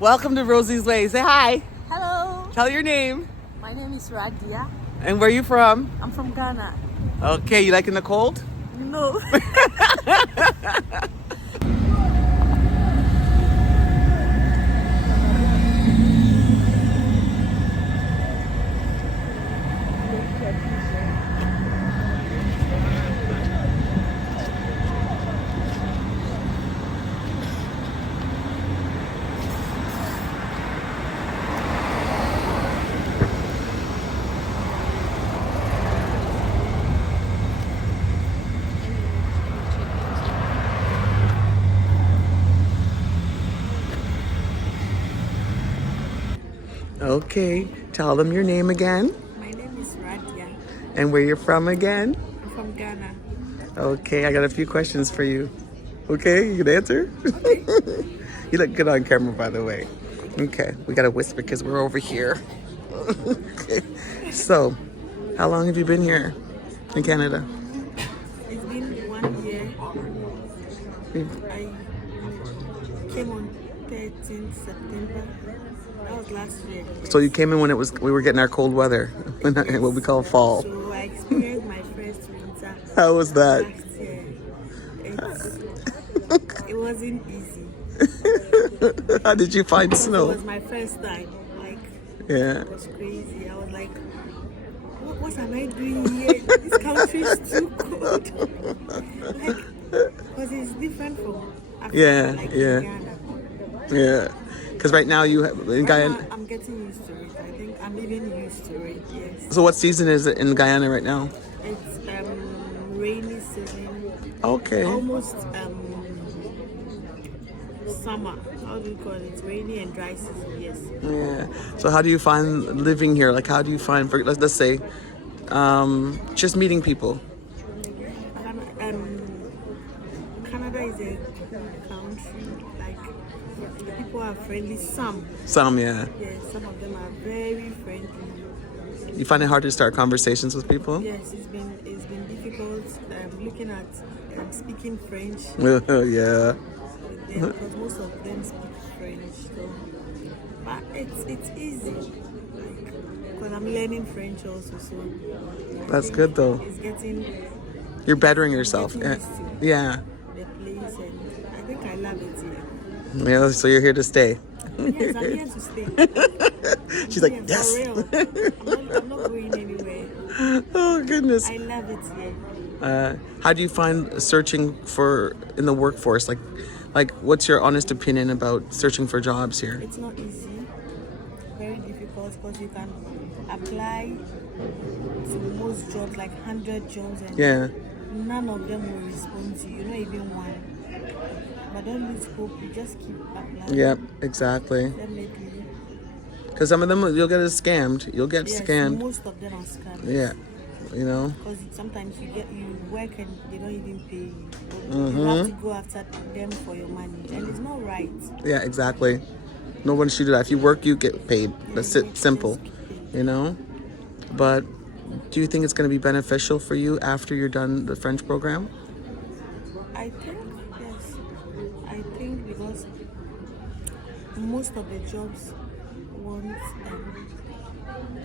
Welcome to Rosie's Way. Say hi. Hello, Tell your name. my name is Radia. And where you from? I'm from Ghana. Okay, you liking the cold? No. Okay, tell them your name again My name is Radia. and where you're from again. I'm from Ghana. Okay, I got a few questions for you. Okay, you can answer? You look good on camera, by the way. Okay, we gotta whisper because we're over here. Okay. So, how long have you been here in Canada? It's been 1 year. I came on 13th September. That was last year. So you came in when we were getting our cold weather, what we call fall. So I experienced my first winter How was that? last year. It wasn't easy. How did you find It snow? was my first time. Like, Yeah. it was crazy. I was like, what am I doing here? This country is too cold. Like, because it's different from Africa, Yeah, like yeah. Ghana. Yeah. Because right now you have in Right Guyana. now, I'm getting used to it. I think I'm even used to it, yes. So what season is it in Guyana right now? It's rainy season, Okay. almost summer. How do you call it? Rainy and dry season, yes. Yeah. So how do you find living here? Like how do you find for let's say just meeting people? Canada is a cool country. Like, people are friendly. Some, yeah. Yes, some of them are very friendly. You find it hard to start conversations with people? Yes, it's been difficult. Looking at speaking French Yeah. with them because most of them speak French. So, but it's easy. Like, because I'm learning French also, so That's good though. it's getting You're bettering yourself. Getting Yeah. the place, and I think I love it here. Yeah. So you're here to stay. Yes, I'm here to stay. She's like, Yes, yes. for real. I'm not going anywhere. Oh goodness. I love it here. How do you find searching for in the workforce? Like, what's your honest opinion about searching for jobs here? It's not easy, very difficult, because you can apply to most jobs, like 100 jobs, and Yeah. none of them will respond to you, not even one. But don't lose hope, you just keep applying. Yep. Exactly. Definitely. Because some of them you'll get scammed. You'll get Yes, scammed. most of them are scams. Yeah. You know. Because sometimes you work and they don't even pay you. Mm-hmm. You have to go after them for your money, and it's not right. Yeah. Exactly. No one should do that. If you work, you get paid. That's it. Simple. You know. But do you think it's going to be beneficial for you after you're done the French program? I think, yes. I think because most of the jobs want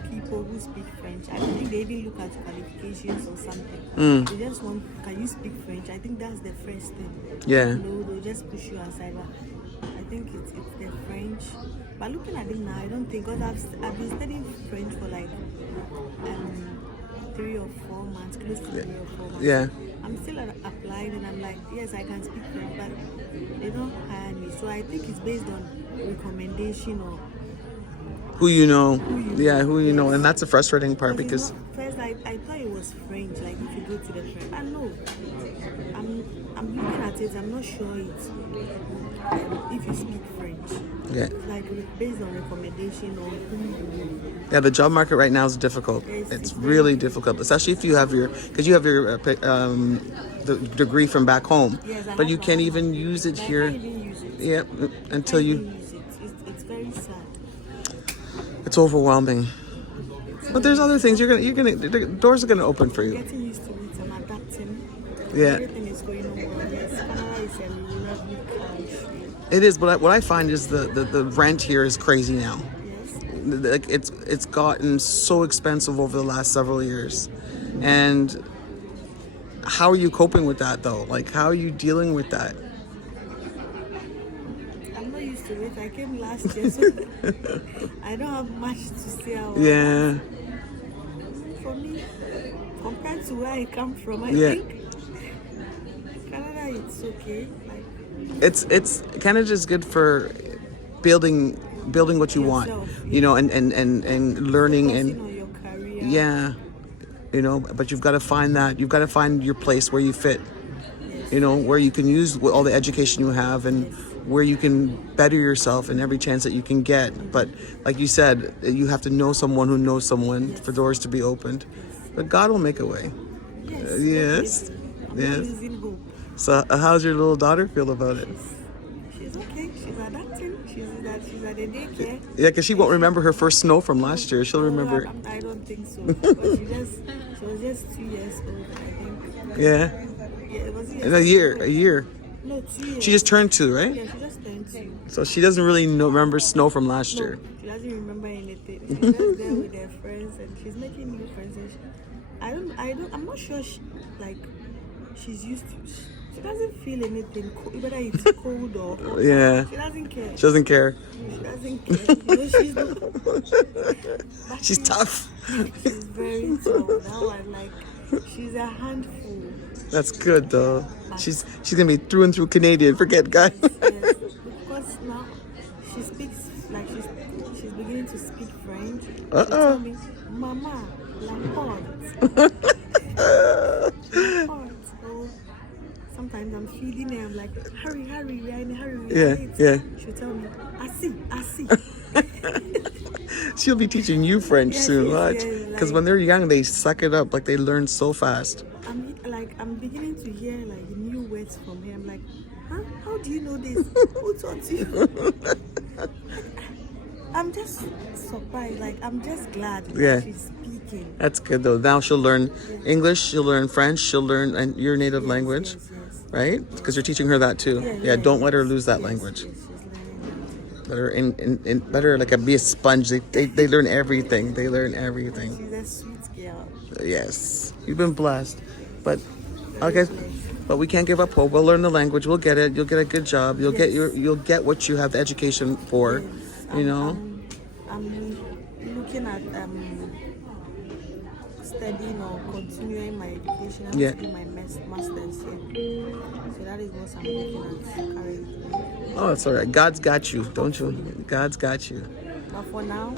people who speak French. I don't think they even look at qualifications or something. They just want, can you speak French? I think that's the first thing. Yeah. No, they'll just push you aside. But I think it's the French. But looking at it now, I don't think, because I've been studying French for like 3 or 4 months, close to 3 or 4 months. Yeah. I'm still applying, and I'm like, yes, I can speak French, but they don't hire me. So I think it's based on recommendation or Who you know. Yeah. Who you know. And that's the frustrating part because. First, I thought it was French, like if you go to the French. I know. I'm looking at it, I'm not sure it's if you speak French. Yeah. Like based on recommendation or who you know. Yeah, the job market right now is difficult. It's really difficult, especially if you have because you have your the degree from back home, Yes, I but have you my can't own. even use it But I here. can't even use it. Yeah, until I can't you. even use it. It's very sad. It's overwhelming. But there's other things the doors are gonna open for you. Getting used to it and adapting. Yeah. Everything is going on well. Yes, Canada is a lovely country. It is, but what I find is the rent here is crazy now. Yes. Like it's gotten so expensive over the last several years, and how are you coping with that though? Like, how are you dealing with that? I'm not used to it. I came last year, so I don't have much to say about Yeah, that. For me, compared to where I come from, I Yeah. think Canada it's okay. Like it's kind of just good for building what you want, Yourself, you know, and learning focusing and on your career. yeah, you know. But you've got to find that. You've got to find your place where you fit. You know, where you can use all the education you have and where you can better yourself in every chance that you can get. But like you said, you have to know someone who knows someone for doors to be opened. But God will make a way. Yes. Yes. Definitely. I'm not Yes. losing hope. So how's your little daughter feel about it? She's okay. She's adapting. She's at the daycare. Yeah, because she won't remember her first snow from last year. She'll remember. I don't think so. But she was just 2 years old, I think. Yeah. Yeah, it was In a year. No, 2 years. She just turned 2, right? Yeah, she just turned 2. So she doesn't really remember snow from last No, year. she doesn't remember anything. She's just there with her friends and she's making new friends. And I'm not sure she's used to. She doesn't feel anything, whether it's cold or hot. Yeah. She doesn't care. She doesn't care. She doesn't care. You know, she's but She's tough. She's very tall. Now I'm like, she's a handful. That's good though. She's gonna be through and through Canadian. Forget guys. Yes, because now she speaks like she's beginning to speak French. She told me, Mama, la porte. Laporte. So sometimes I'm feeding her. I'm like, hurry, we are in a hurry. We are late. Yeah. She'll tell me, I see. She'll be teaching you French Yeah, soon, she watch. is, Because like- when they're young, they suck it up. Like they learn so fast. I'm beginning to hear like new words from her. I'm like, huh? How do you know this? Who taught you? I'm just surprised. Like I'm just glad that Yeah. she's speaking. That's good though. Now she'll learn English. She'll learn French. She'll learn your native language, Yes. right? Because you're teaching her that too. Yeah, Yeah. yeah, Don't let her yes, lose that yes, language. yes, she's learning Let her let her like be a sponge. They learn everything. They learn that. everything. She's a sweet girl. Yes, you've been blessed, but okay, but we can't give up hope. We'll learn the language. We'll get it. You'll get a good job. You'll get you'll get what you have the education for. You know. I'm looking at studying or continuing my education. I'm Yeah. doing my master's here. So that is what I'm looking at currently. Oh, it's all right. God's got you, don't you? God's got you. But for now,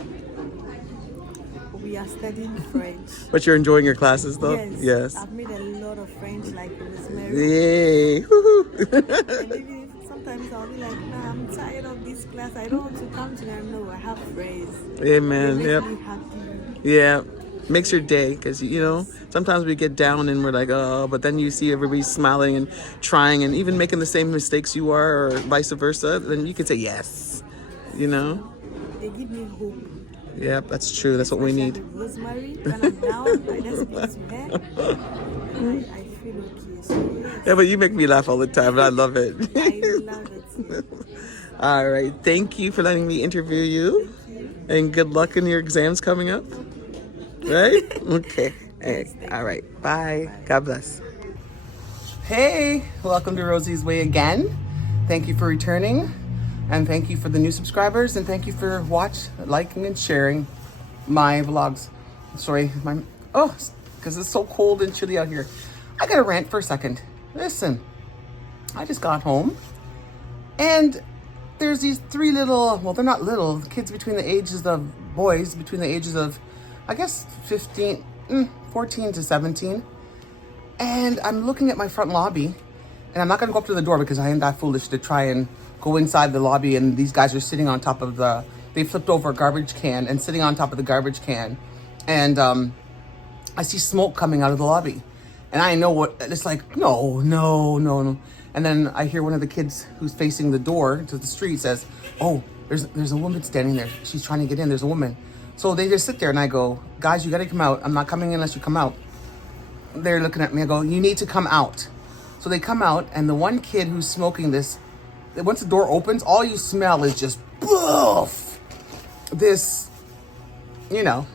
we are studying French. But you're enjoying your classes, though. Yes. I've made a lot of French, like Rosemary. Yay! Woohoo. And even if sometimes I'll be like, nah, I'm tired of this class. I don't want to come to them. No, I have friends. Amen. They Yep. make me happy. Yeah. Makes your day, because you know sometimes we get down and we're like, oh, but then you see everybody smiling and trying and even making the same mistakes you are, or vice versa. Then you can say yes. You know. They give me hope. Yep, that's true. That's what we need. Especially Rosemary, when I'm down, I just speak to her. And I feel okay. So yes, Yeah, but you make me laugh all the time, and I love it. I love it. All right. Thank you for letting me interview you. And good luck in your exams coming up. Right? Okay. All right. Bye. God bless. Hey, welcome to Rosie's Way again. Thank you for returning. And thank you for the new subscribers. And thank you for liking, and sharing my vlogs. Sorry, because it's so cold and chilly out here. I got to rant for a second. Listen, I just got home. And there's these three little, well, they're not little, kids between the ages of, boys between the ages of, I guess, 14 to 17. And I'm looking at my front lobby, and I'm not gonna go up to the door because I am that foolish to try and go inside the lobby, and these guys are sitting on top of they flipped over a garbage can and sitting on top of the garbage can. And I see smoke coming out of the lobby. And I know what, it's like, no. And then I hear one of the kids who's facing the door to the street says, oh, there's a woman standing there. She's trying to get in, there's a woman. So they just sit there and I go, guys, you gotta come out. I'm not coming unless you come out. They're looking at me, I go, you need to come out. So they come out, and the one kid who's smoking this once the door opens, all you smell is just boof, this, you know,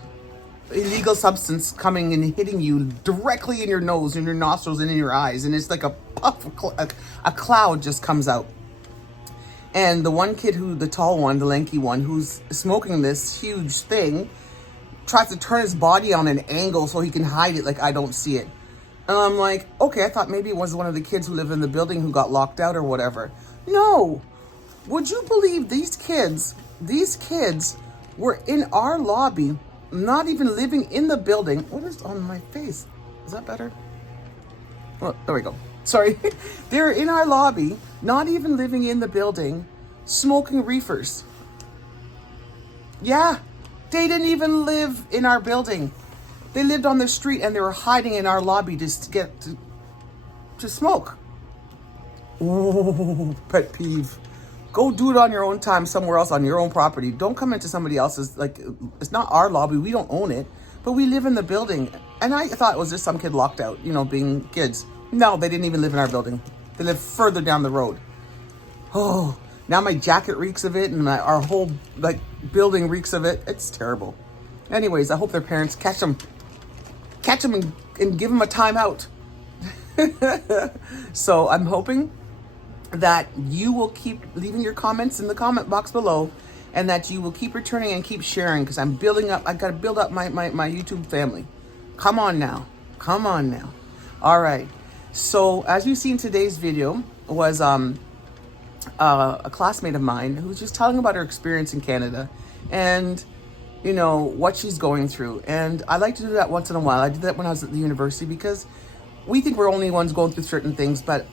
illegal substance coming and hitting you directly in your nose, in your nostrils, and in your eyes, and it's like a puff, a cloud just comes out. And the one kid the tall one, the lanky one, who's smoking this huge thing, tries to turn his body on an angle so he can hide it like I don't see it. And I'm like, okay, I thought maybe it was one of the kids who live in the building who got locked out or whatever. No. Would you believe these kids were in our lobby, not even living in the building. What is on my face? Is that better? Oh, there we go. Sorry. They're in our lobby, not even living in the building, smoking reefers. Yeah, they didn't even live in our building. They lived on the street and they were hiding in our lobby just to get to smoke. Ooh, pet peeve. Go do it on your own time somewhere else on your own property. Don't come into somebody else's, like, it's not our lobby. We don't own it, but we live in the building. And I thought it was just some kid locked out, you know, being kids. No, they didn't even live in our building. They live further down the road. Oh, now my jacket reeks of it and our whole, like, building reeks of it. It's terrible. Anyways, I hope their parents catch them and give them a timeout. So I'm hoping that you will keep leaving your comments in the comment box below, and that you will keep returning and keep sharing, because I'm building up. I got to build up my YouTube family. Come on now. Come on now. All right. So as you see in today's video was a classmate of mine who was just telling about her experience in Canada and, you know, what she's going through. And I like to do that once in a while. I did that when I was at the university, because we think we're only ones going through certain things, but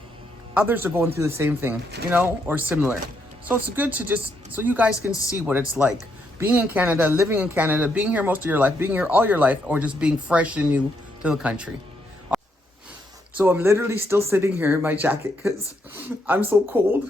others are going through the same thing, you know, or similar. So it's good to just, so you guys can see what it's like being in Canada, living in Canada, being here most of your life, being here all your life, or just being fresh and new to the country. So I'm literally still sitting here in my jacket because I'm so cold.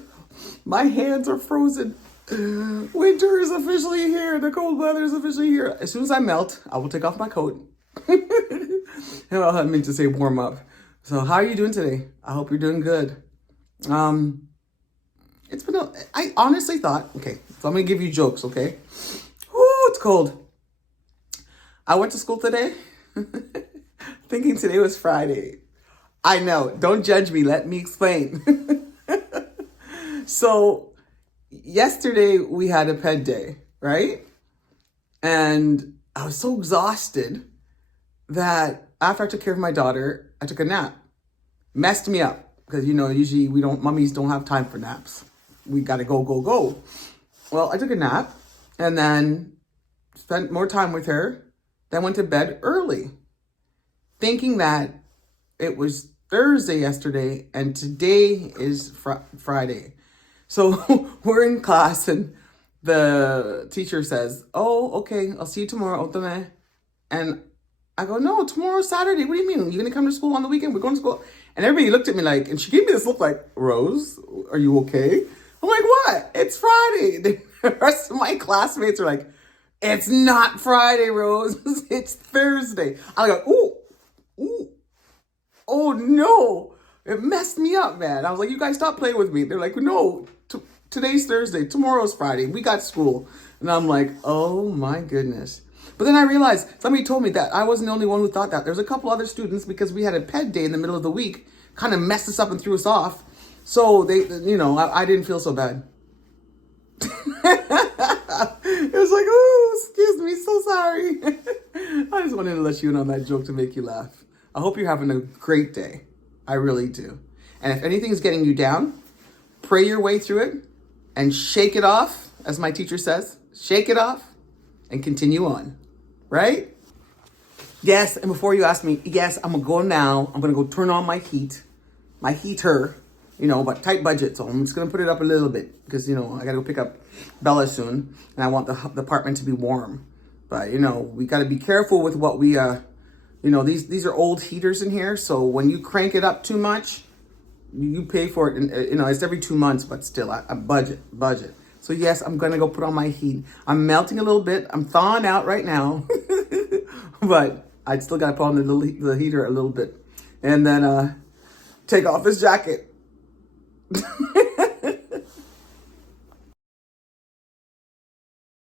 My hands are frozen. Winter is officially here. The cold weather is officially here. As soon as I melt, I will take off my coat. I meant to say warm up. So how are you doing today? I hope you're doing good. It's been I honestly thought, okay, so I'm gonna give you jokes, okay? Ooh, it's cold. I went to school today thinking today was Friday. I know, don't judge me, let me explain. So yesterday we had a ped day, right? And I was so exhausted that after I took care of my daughter, I took a nap. Messed me up, because, you know, usually mummies don't have time for naps. We got to go, go, go. Well, I took a nap and then spent more time with her, then went to bed early, thinking that it was Thursday yesterday and today is Friday. So we're in class and the teacher says, oh, okay, I'll see you tomorrow, Otome. And I go, no, tomorrow's Saturday. What do you mean? You're going to come to school on the weekend? We're going to school. And everybody looked at me like, and she gave me this look like, Rose, are you okay? I'm like, what? It's Friday. The rest of my classmates are like, it's not Friday, Rose. It's Thursday. I go, ooh, oh no. It messed me up, man. I was like, you guys stop playing with me. They're like, no, today's Thursday. Tomorrow's Friday. We got school. And I'm like, oh my goodness. But then I realized somebody told me that I wasn't the only one who thought that. There's a couple other students, because we had a ped day in the middle of the week, kind of messed us up and threw us off. So they, you know, I didn't feel so bad. It was like, oh, excuse me, so sorry. I just wanted to let you in on that joke to make you laugh. I hope you're having a great day. I really do. And if anything's getting you down, pray your way through it and shake it off, as my teacher says. Shake it off and continue on. Right? Yes, and before you ask me, yes, I'm going to go now. I'm going to go turn on my heater, you know, but tight budget. So I'm just going to put it up a little bit because, you know, I got to go pick up Bella soon. And I want the apartment to be warm. But, you know, we got to be careful with what we, you know, these are old heaters in here. So when you crank it up too much, you pay for it. And, you know, it's every 2 months, but still, I budget. So yes, I'm going to go put on my heat. I'm melting a little bit. I'm thawing out right now. But I still got to put on the heater a little bit. And then take off this jacket.